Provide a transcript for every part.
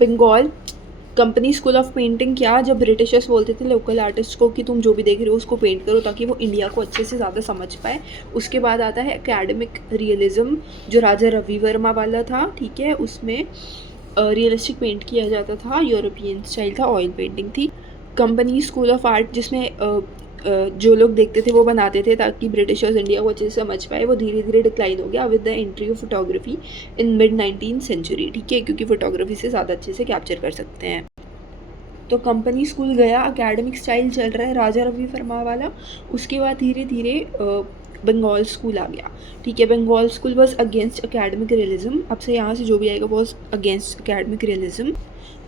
Bengal company school of painting क्या, जब Britishers बोलते थे लोकल आर्टिस्ट को कि तुम जो भी देख रहे हो उसको पेंट करो ताकि वो इंडिया को अच्छे से ज़्यादा समझ पाए। उसके बाद आता है एकेडमिक रियलिज्म, जो राजा रवि वर्मा वाला था, ठीक है। उसमें रियलिस्टिक पेंट किया जाता था, यूरोपियन स्टाइल था, ऑयल पेंटिंग थी। कंपनी स्कूल ऑफ आर्ट, जिसमें जो लोग देखते थे वो बनाते थे ताकि ब्रिटिशर्स इंडिया को अच्छे से समझ पाए, वो धीरे धीरे डिक्लाइन हो गया with the entry of photography in mid 19th century, ठीक है, क्योंकि फोटोग्राफी से ज़्यादा अच्छे से कैप्चर कर सकते हैं। तो कंपनी स्कूल गया, एकेडमिक स्टाइल चल रहा है राजा रवि वर्मा वाला। उसके बाद धीरे धीरे बंगाल स्कूल आ गया, ठीक है। Bengal school was against academic realism, अब से यहाँ से जो भी आएगा वॉज अगेंस्ट एकेडमिक रियलिज्म।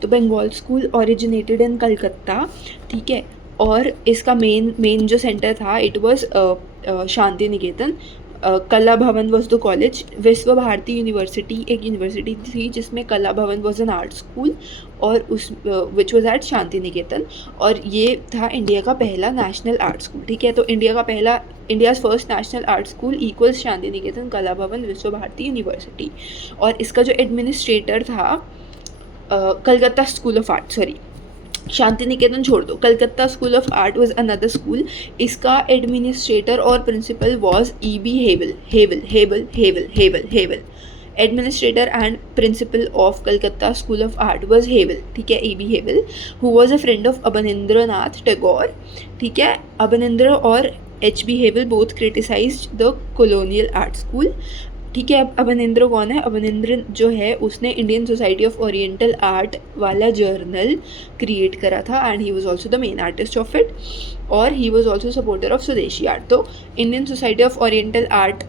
तो Bengal school originated in Calcutta, ठीक है। और इसका मेन जो सेंटर था इट वॉज शांति निकेतन। कला भवन वॉज द कॉलेज। विश्व भारती यूनिवर्सिटी एक यूनिवर्सिटी थी जिसमें कला भवन वॉज एन आर्ट स्कूल, और उस which was at Shanti Niketan. और ये था इंडिया का पहला नेशनल आर्ट स्कूल, ठीक है। तो India's first national art school equals Shanti Niketan, Kala Bhavan, विश्व भारती यूनिवर्सिटी। और इसका जो एडमिनिस्ट्रेटर था Calcutta school of art, sorry Shanti Niketan छोड़ दो, Calcutta school of art was another school. इसका एडमिनिस्ट्रेटर और principal was E.B. Havell. Administrator and principal of Calcutta school of art was Havell, ठीक है, E.B. Havell, who was a friend of Abanindranath Tagore, ठीक है। अवनिंद्र और H.B. Havell both criticised the colonial art school, ठीक है। अब अवनिंद्र कौन है? अवनिंद्र जो है उसने Indian society of oriental art वाला जर्नल क्रिएट करा था, and he was also the main artist of it, और he was also supporter of Swadeshi art. तो Indian society of oriental art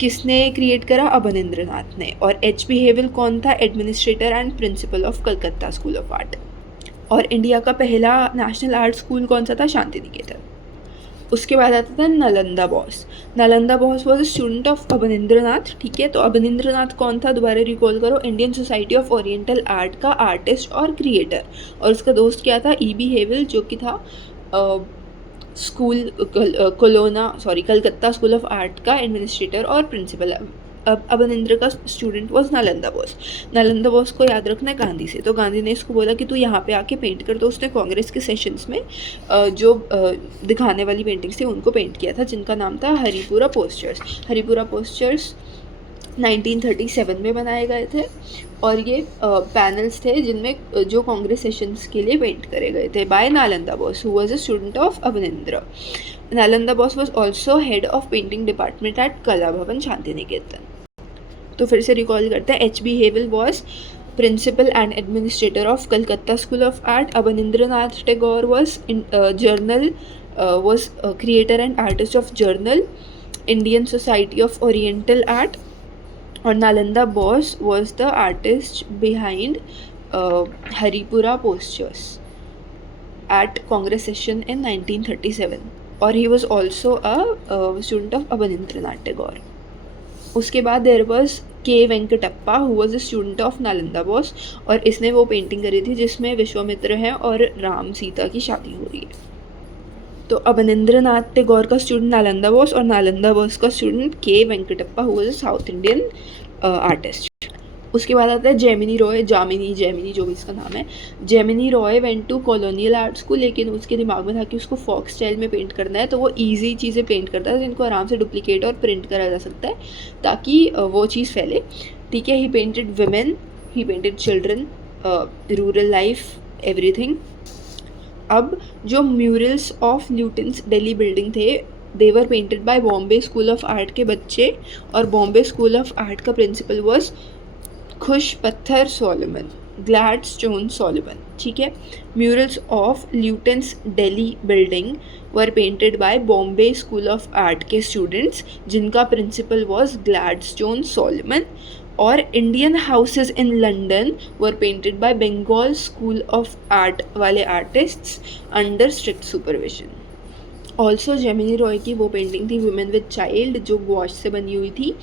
किसने क्रिएट करा? अवनिंद्रनाथ ने। और H.B. हेवल कौन था? Administrator and principal of Calcutta school of art. और इंडिया का पहला नेशनल आर्ट स्कूल कौन सा था? शांति निकेतन। उसके बाद आता था नालंदा बॉस। नालंदा Bose was a student of Abanindranath, ठीक है। तो अवनिंद्रनाथ कौन था? दोबारा रिकॉल करो, Indian society of oriental art का आर्टिस्ट और क्रिएटर। और उसका दोस्त क्या था? E.B. हेवल, जो कि था कलकत्ता स्कूल ऑफ आर्ट का एडमिनिस्ट्रेटर और प्रिंसिपल। अब अवनिंद्र का स्टूडेंट वॉज नालंदा बॉस। नालंदा बॉस को याद रखना है गांधी से, तो गांधी ने इसको बोला कि तू यहाँ पे आके पेंट कर। तो उसने कांग्रेस के सेशंस में जो दिखाने वाली पेंटिंग्स थी उनको पेंट किया था, जिनका नाम था हरिपुरा पोस्चर्स। हरिपुरा पोस्चर्स 1937 में बनाए गए थे, और ये पैनल्स थे जिनमें जो कांग्रेस सेशंस के लिए पेंट करे गए थे by Nalanda Bose, who was a student of Abanindra. Nalanda Bose was also head of painting department at Kala Bhavan Shanti Niketan. तो फिर से रिकॉल करते हैं, H.B. Havell was principal and administrator of Calcutta school of art. Abanindranath Tagore was creator and artist of journal Indian society of oriental art. और नालंदा Bose was the artist behind Haripura posters at Congress session in 1937, और he was also a student of Abanindranath Tagore. उसके बाद there was K. Venkatappa, who was a student of नालंदा बॉस, और इसने वो painting करी थी जिसमें विश्वामित्र हैं और राम सीता की शादी हो रही है। तो अवनिंद्रनाथ टैगोर का स्टूडेंट नालंदा बॉस, और नालंदा बॉस का student K. Venkatappa, who was a south Indian artist. उसके बाद आता है जेमिनी रॉय, जेमिनी जो भी इसका नाम है। Jamini Roy went to colonial art school, लेकिन उसके दिमाग में था कि उसको फॉक स्टाइल में पेंट करना है, तो वो ईजी चीज़ें पेंट करता है जिनको आराम से डुप्लीकेट और प्रिंट करा जा सकता है ताकि वो चीज़ फैले, ठीक है। He painted women, he painted children, rural life, everything. अब जो murals of Lutyens Delhi building थे, they were painted by Bombay school of art के बच्चे, और बॉम्बे स्कूल ऑफ आर्ट का प्रिंसिपल वॉज खुश पत्थर सोलोमन, ग्लैडस्टोन सोलोमन, ठीक है। Murals of Lutyens Delhi building were painted by Bombay school of art के स्टूडेंट्स, जिनका प्रिंसिपल वॉज ग्लैडस्टोन सोलोमन। और Indian houses in London were painted by Bengal school of art वाले artists under strict supervision. Also Jamini Roy की वो painting थी women with child, जो wash से बनी हुई थी,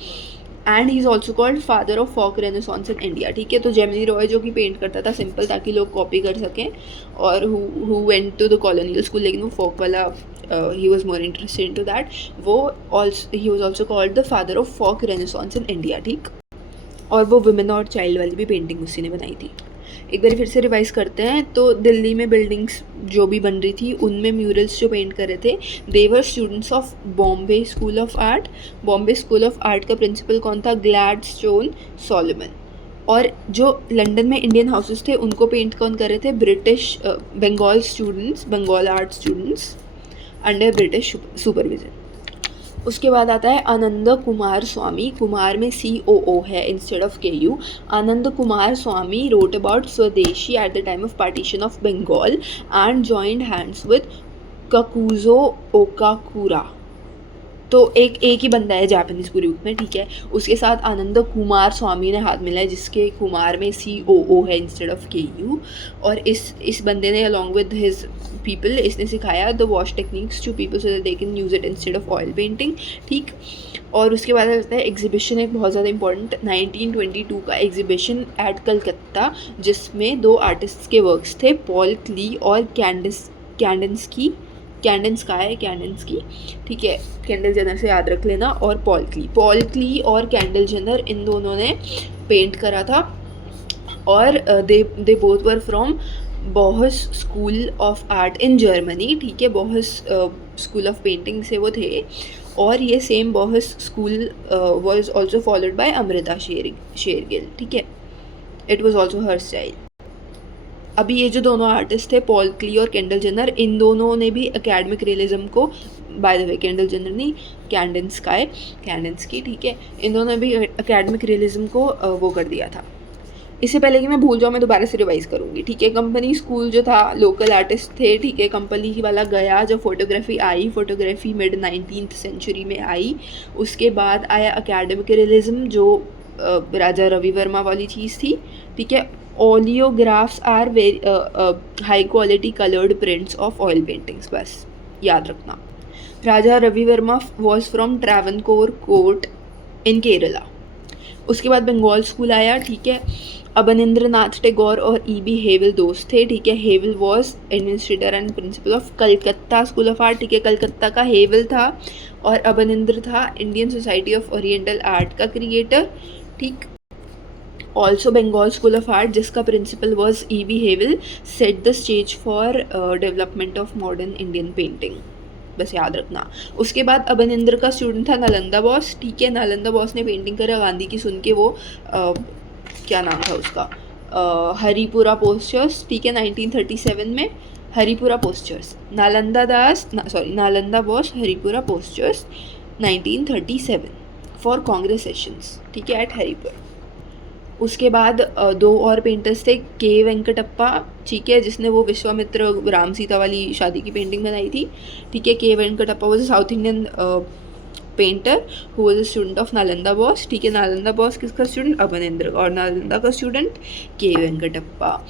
and he is also called father of folk renaissance in India, ठीक है। तो जेमिनी रॉय जो कि पेंट करता था सिंपल ताकि लोग कॉपी कर सकें, और who went to the colonial school, लेकिन वो फॉक वाला he was more interested in to that, वो he was also called the father of folk renaissance in India, ठीक। और वो वुमेन और चाइल्ड वाली भी पेंटिंग उसी ने बनाई थी। एक बार फिर से रिवाइज करते हैं। तो दिल्ली में बिल्डिंग्स जो भी बन रही थी उनमें म्यूरल्स जो पेंट कर रहे थे, they were students of Bombay school of art. Bombay school of art का प्रिंसिपल कौन था? Gladstone Solomon. और जो लंदन में इंडियन हाउसेस थे उनको पेंट कौन कर रहे थे? British Bengal students, Bengal art students under British supervision. उसके बाद आता है आनंद कुमार स्वामी। कुमार में COO है instead of KU। Anand Kumar Swami wrote about स्वदेशी at the time of partition of Bengal and joined hands with Kakuzo Okakura। तो एक ही बंदा है जापानीज़ ग्रुप में, ठीक है। उसके साथ आनंद कुमार स्वामी ने हाथ मिलाया, जिसके कुमार में COO है इंस्टेड ऑफ KU। और इस बंदे ने अलॉन्ग विद हिज पीपल इसने सिखाया the wash techniques to people so that they can use it instead of oil painting, ठीक। और उसके बाद आता है एग्जीबिशन, एक बहुत ज़्यादा इंपॉर्टेंट 1922 का एग्जीबिशन एट कलकत्ता, जिसमें 2 आर्टिस्ट्स के वर्क्स थे, पॉल क्ली और कैंडेंस्की, ठीक है। कैंडल जेनर से याद रख लेना। और पॉल क्ली और कैंडल जेनर, इन दोनों ने पेंट करा था। और they both were from Bauhaus school of art in Germany, ठीक है। बॉहस स्कूल ऑफ पेंटिंग से वो थे। और ये same Bauhaus school was also followed by Amrita Shergil, ठीक है। It was also her style. अभी ये जो दोनों आर्टिस्ट थे पॉल क्ली और केंडल जेनर, इन दोनों ने भी एकेडमिक रियलिज्म को, by the way Kendall Jenner नहीं कैंडेंस्की, ठीक है, इन दोनों ने भी एकेडमिक रियलिज्म को वो कर दिया था। इससे पहले कि मैं भूल जाऊँ मैं दोबारा से रिवाइज करूँगी, ठीक है। कंपनी स्कूल जो था, लोकल आर्टिस्ट थे, ठीक है। कंपनी वाला गया जब फोटोग्राफी आई, फोटोग्राफी मिड 19th सेंचुरी में आई। उसके बाद आया एकेडमिक रियलिज्म जो राजा रवि वर्मा वाली चीज़ थी, ठीक है। Oleographs are very high quality coloured prints of oil paintings, बस याद रखना। Raja Ravi Varma was from Travancore court in Kerala. उसके बाद बंगाल स्कूल आया, ठीक है। अवनींद्रनाथ टैगोर और E.B. हेवल दोस्त थे, ठीक है। Havell was administrator and principal of Calcutta school of art, ठीक है। कलकत्ता का हेवल था और अवनींद्र था Indian society of oriental art का क्रिएटर, ठीक। Also Bengal school of art, जिसका principal was E.B. Havell, set the stage for development of modern Indian painting, बस याद रखना। उसके बाद अवनींद्र का स्टूडेंट था नालंदा बॉस, ठीक है। नालंदा बॉस ने पेंटिंग करा गांधी की सुन के, वो क्या नाम था उसका, हरिपुरा पोस्चर्स, ठीक है, 1937 में Haripura postures. Nalanda boss Haripura postures 1937 for Congress sessions, ठीक है, एट हरिपुर। उसके बाद 2 और पेंटर्स थे, के वेंकटप्पा, ठीक है, जिसने वो विश्वामित्र राम सीता वाली शादी की पेंटिंग बनाई थी, ठीक है। के Venkatappa was a south Indian painter who was a student of नालंदा बॉस, ठीक है। नालंदा बॉस किसका स्टूडेंट? अवनींद्र, और नालंदा का स्टूडेंट के वेंकटप्पा,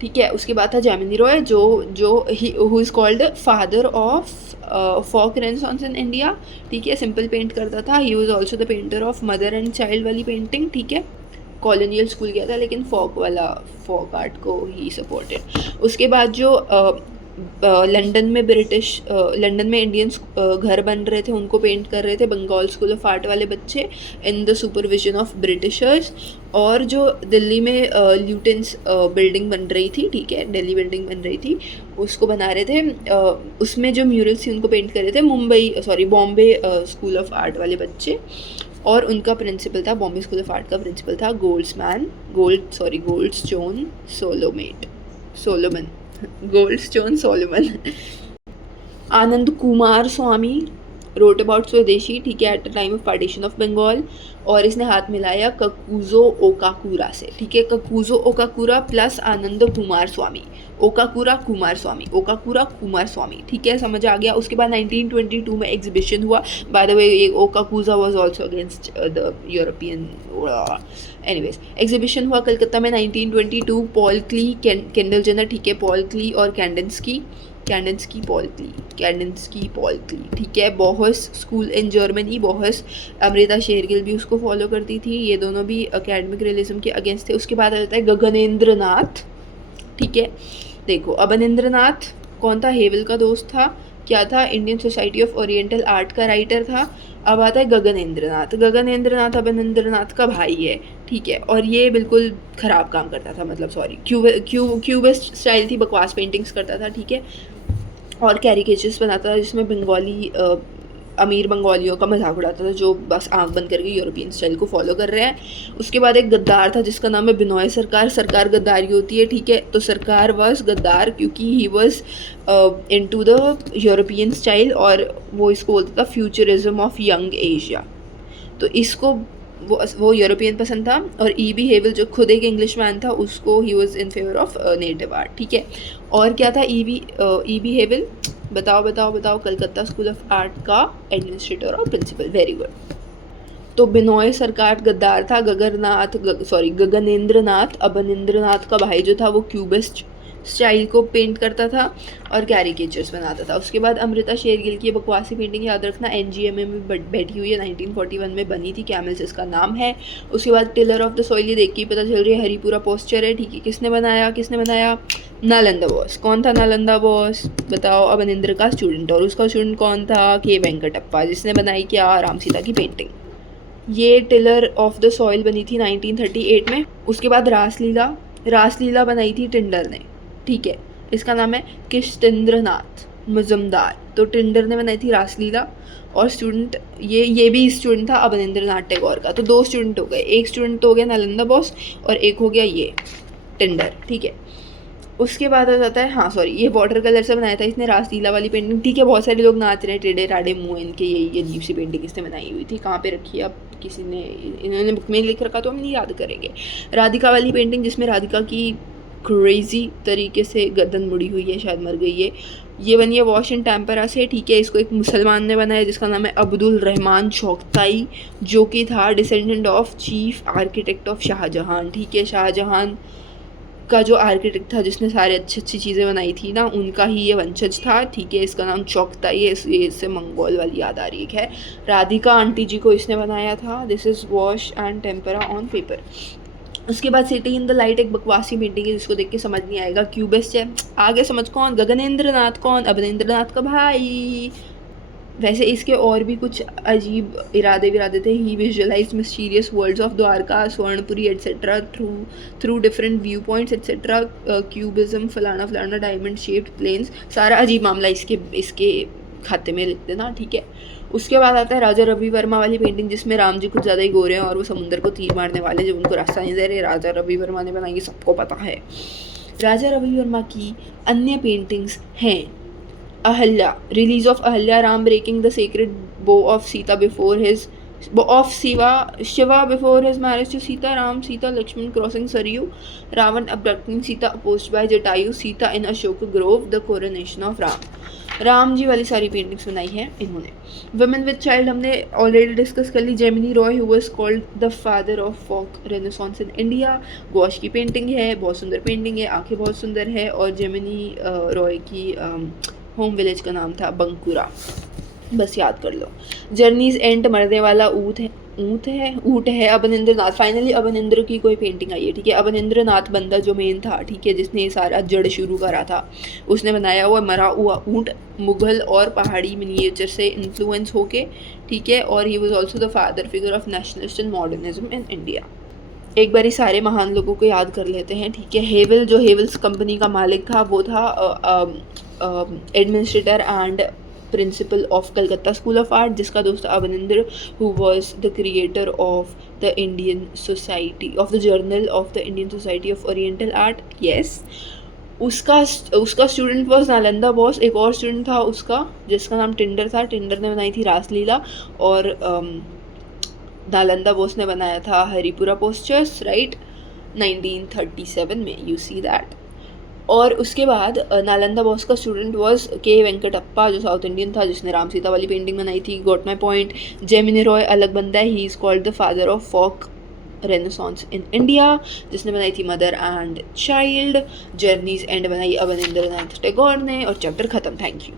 ठीक है। उसके बाद था जामिनी रॉय, जो who is called father of folk renaissance in India, ठीक है। सिंपल पेंट करता था। He was also the painter of mother and child वाली पेंटिंग, ठीक है। कॉलोनियल स्कूल गया था लेकिन फॉक आर्ट को ही सपोर्टेड। उसके बाद जो लंदन में इंडियंस घर बन रहे थे उनको पेंट कर रहे थे बंगाल स्कूल ऑफ आर्ट वाले बच्चे in the supervision of Britishers. और जो दिल्ली में ल्यूटेंस बिल्डिंग बन रही थी, ठीक है, दिल्ली बिल्डिंग बन रही थी, उसको बना रहे थे, उसमें जो म्यूरल्स थी उनको पेंट कर रहे थे बॉम्बे स्कूल ऑफ आर्ट वाले बच्चे। और उनका प्रिंसिपल था, बॉम्बे स्कूल ऑफ आर्ट का प्रिंसिपल था Goldstone Solomon. Ananda Coomaraswamy wrote about swadeshi, ठीक है, at the time of partition of Bengal. और इसने हाथ मिलाया ककूजो ओकाकुरा से, ठीक है। Kakuzo Okakura plus Ananda Coomaraswamy, Okakura Coomaraswamy, ठीक है, समझ आ गया। उसके बाद 1922 में एग्जीबिशन हुआ। बाय द वे ये Okakura was also against the European, anyways exhibition हुआ कलकत्ता में 1922। पॉल क्ली, केंडल जेनर, ठीक है, पॉल क्ली और कैंडेंस्की पॉल क्ली, ठीक है। Bauhaus school in Germany, Bauhaus Amrita Shergil भी उसको फॉलो करती थी। ये दोनों भी एकेडमिक रियलिज्म के अगेंस्ट थे। उसके बाद आता है गगनेंद्र नाथ, ठीक है। देखो अवनींद्रनाथ कौन था? हेवल का दोस्त था, क्या था? Indian society of oriental art का राइटर था। अब आता है गगनेंद्र नाथ अवनींद्रनाथ का भाई है, ठीक है, और ये बिल्कुल ख़राब काम करता था, मतलब सॉरी क्यूबिस्ट स्टाइल थी, बकवास पेंटिंग्स करता था, ठीक है, और कैरिकेचर्स बनाता था जिसमें बंगाली अमीर बंगालियों का मजाक उड़ाता था जो बस आंख बंद करके यूरोपियन स्टाइल को फॉलो कर रहे हैं। उसके बाद एक गद्दार था जिसका नाम है बिनोय सरकार। सरकार गद्दारी होती है, ठीक है, तो सरकार वॉज गद्दार क्योंकि he was into the European style, और वो इसको बोलता था फ्यूचरिज्म ऑफ यंग एशिया। तो इसको वो यूरोपियन पसंद था। और ई.बी. हेवल जो खुद एक इंग्लिश मैन था, उसको he was in favour of native art, ठीक है। और क्या था ई.बी. हेवल, बताओ कलकत्ता स्कूल ऑफ आर्ट का एडमिनिस्ट्रेटर और प्रिंसिपल, वेरी गुड। तो बिनोय सरकार गद्दार था। गगनेंद्र नाथ अबनिंद्रनाथ का भाई जो था वो क्यूबिस्ट स्टाइल को पेंट करता था और कैरिकेचर्स बनाता था। उसके बाद अमृता शेरगिल की बकवासी पेंटिंग याद रखना NGMA में बैठी हुई है, 1941 में बनी थी, कैमल्स इसका नाम है। उसके बाद टिलर ऑफ द सॉइल, ये देख के पता चल रही है हरिपुरा पोस्चर है, ठीक है। किसने बनाया? नालंदा बॉस। कौन था नालंदा बॉस? बताओ। अबनिंद्र का स्टूडेंट, और उसका स्टूडेंट कौन था? के वेंकटप्पा, जिसने बनाई क्या? राम सीता की पेंटिंग। ये टिलर ऑफ द सॉइल बनी थी 1938 में। उसके बाद रासलीला बनाई थी टिंडर ने, ठीक है। इसका नाम है किशतेंद्रनाथ मजुमदार। तो टिंडर ने बनाई थी रासलीला, और स्टूडेंट ये भी स्टूडेंट था अवनींद्रनाथ टैगोर का। तो 2 स्टूडेंट हो गए, एक स्टूडेंट तो हो गया नालंदा बॉस और एक हो गया ये टिंडर, ठीक है। उसके बाद आ जाता है, हाँ सॉरी, ये वाटर कलर से बनाया था इसने रासलीला वाली पेंटिंग, ठीक है। बहुत सारे लोग नाच रहे हैं, टेढ़े टाढ़े मुँह इनके, ये अजीब सी पेंटिंग इसने बनाई हुई थी। कहाँ पे रखी है? अब किसी ने, इन्होंने बुक में लिख रखा तो हम नहीं याद करेंगे। राधिका वाली पेंटिंग जिसमें राधिका की क्रेजी तरीके से गर्दन मुड़ी हुई है, शायद मर गई है। ये बनी है वॉश एंड टेम्परा से, ठीक है। इसको एक मुसलमान ने बनाया जिसका नाम है अब्दुल रहमान चौकताई, जो कि था descendant of chief architect of Shahjahan, ठीक है। शाहजहां का जो आर्किटेक्ट था जिसने सारे अच्छी चीज़ें बनाई थी ना, उनका ही ये वंशज था, ठीक है। इसका नाम चौकताई है, इससे मंगोल वाली याद आ रही है। राधिका आंटी जी को इसने बनाया था। This is wash and tempera on paper. उसके बाद सिटी इन द लाइट एक बकवासी पेंटिंग है जिसको देख के समझ नहीं आएगा, क्यूबिस्ट है। आगे समझ कौन? गगनेंद्र नाथ। कौन? अवनींद्रनाथ का भाई। वैसे इसके और भी कुछ अजीब इरादे थे। He visualize mysterious worlds of Dwarka, Swarnapuri etcetera through different view points etcetera, cubism, फलाना डायमंड शेप्ड प्लेन्स, सारा अजीब मामला इसके खाते में लिख देना, ठीक है। उसके बाद आता है राजा रवि वर्मा वाली पेंटिंग जिसमें राम जी कुछ ज़्यादा ही गोरे हैं और वो समुंदर को तीर मारने वाले, जब उनको रास्ता नहीं दे रहे। राजा रवि वर्मा ने बनाई, सबको पता है। राजा रवि वर्मा की अन्य पेंटिंग्स हैं Ahalya, release of Ahalya, Ram breaking the sacred bow of Sita before his Shiva before his marriage to Sita, Ram Sita Lakshman crossing Saryu, Ravan abducting Sita opposed by Jatayu, Sita in Ashok grove, the coronation of Ram ji वाली सारी पेंटिंग्स बनाई है इन्होंने। वुमेन विद चाइल्ड हमने ऑलरेडी डिस्कस कर ली। Jamini Roy who was called the father of folk renaissance in India, Gosse की painting है, बहुत सुंदर पेंटिंग है, आंखें बहुत सुंदर है। और जेमिनी रॉय की होम विलेज का नाम था बंकुरा, बस याद कर लो। जर्नीज एंड मरने वाला ऊँट है अवनींद्रनाथ। फाइनली अवनींद्र की कोई पेंटिंग आई है, ठीक है। अवनींद्रनाथ बंदा जो मेन था, ठीक है, जिसने सारा जड़ शुरू करा था, उसने बनाया हुआ मरा हुआ ऊँट मुगल और पहाड़ी मिनिएचर से इन्फ्लुएंस होके, ठीक है। और he was also the father figure of nationalist and modernism in India. एक बारी सारे महान लोगों को याद कर लेते हैं, ठीक है। हेवल, जो हेवल्स कंपनी का मालिक था, वो था administrator and principal of Calcutta school of art, जिसका दोस्त Avanindra who was the creator of the Indian society of the journal of the Indian society of oriental art, yes. उसका स्टूडेंट वॉज नालंदा बॉस। एक और स्टूडेंट था उसका जिसका नाम टिंडर था। टिंडर ने बनाई थी रासलीला, और नालंदा बॉस ने बनाया था हरिपुरा पोस्चर्स, राइट, 1937 में, यू सी दैट। और उसके बाद नालंदा बॉस का स्टूडेंट वॉज के वेंकटप्पा, जो साउथ इंडियन था, जिसने राम सीता वाली पेंटिंग बनाई थी। Got my point. Jamini Roy अलग बंदा है, he is called the father of folk renaissance in India, जिसने बनाई थी mother and child. Journeys and बनाई अवनींद्रनाथ टैगोर ने, और चैप्टर खत्म। Thank you.